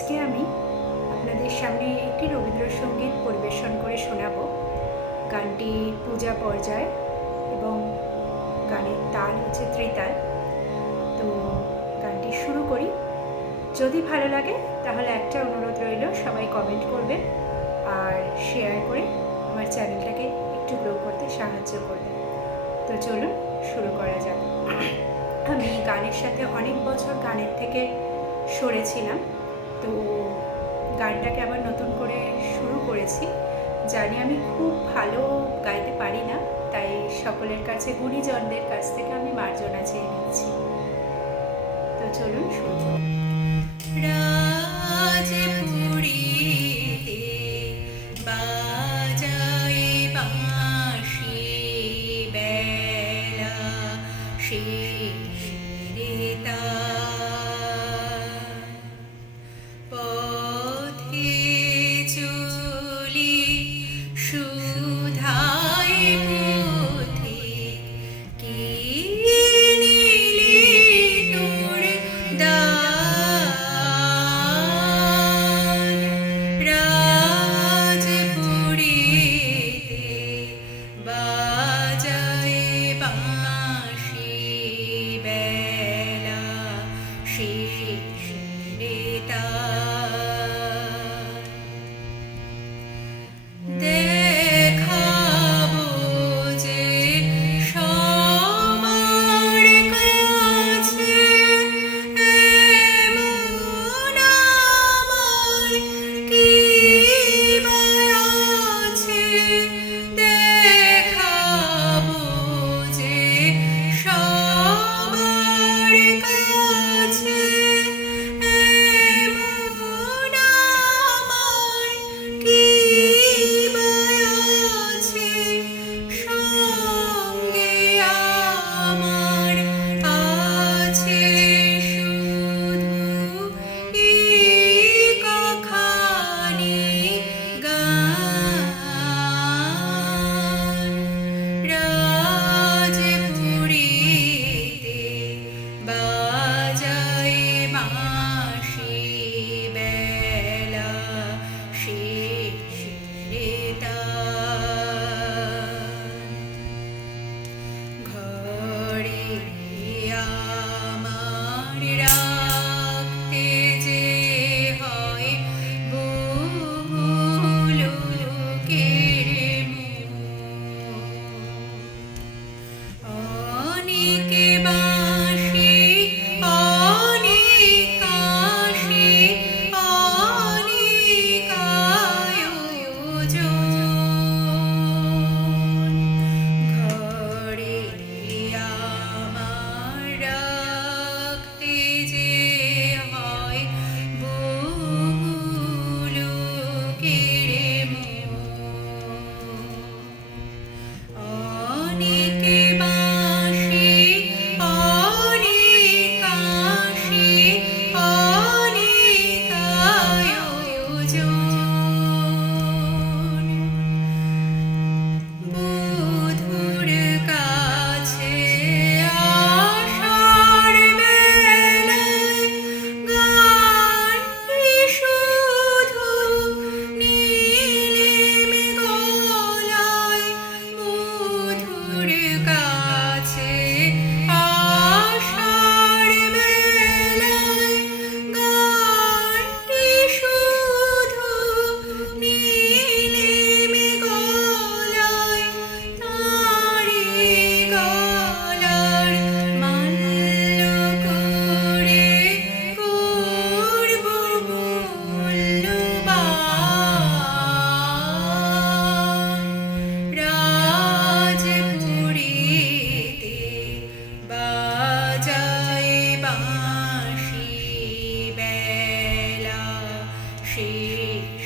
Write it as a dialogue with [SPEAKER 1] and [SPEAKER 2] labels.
[SPEAKER 1] আজকে আমি আপনাদের সামনে একটি রবীন্দ্রসঙ্গীত পরিবেশন করে শোনাব। গানটি পূজা পর্যায় এবং গানের তাল হচ্ছে ত্রিতাল। তো গানটি শুরু করি। যদি ভালো লাগে তাহলে একটা অনুরোধ রইল, সবাই কমেন্ট করবে আর শেয়ার করে আমার চ্যানেলটাকে একটু গ্রো করতে সাহায্য করবে। তো চলুন শুরু করা যাক। আমি গানের সাথে অনেক বছর গানের থেকে সরেছিলাম। তো গানটাকে আবার নতুন করে শুরু করেছি জানি আমি খুব ভালো গাইতে পারি না, তাই সকলের কাছে, গুণীজনদের কাছ থেকে আমি মার্জনা চেয়ে নিয়েছি তো চলুন শুরু করি। রাজপুরীতে shoes she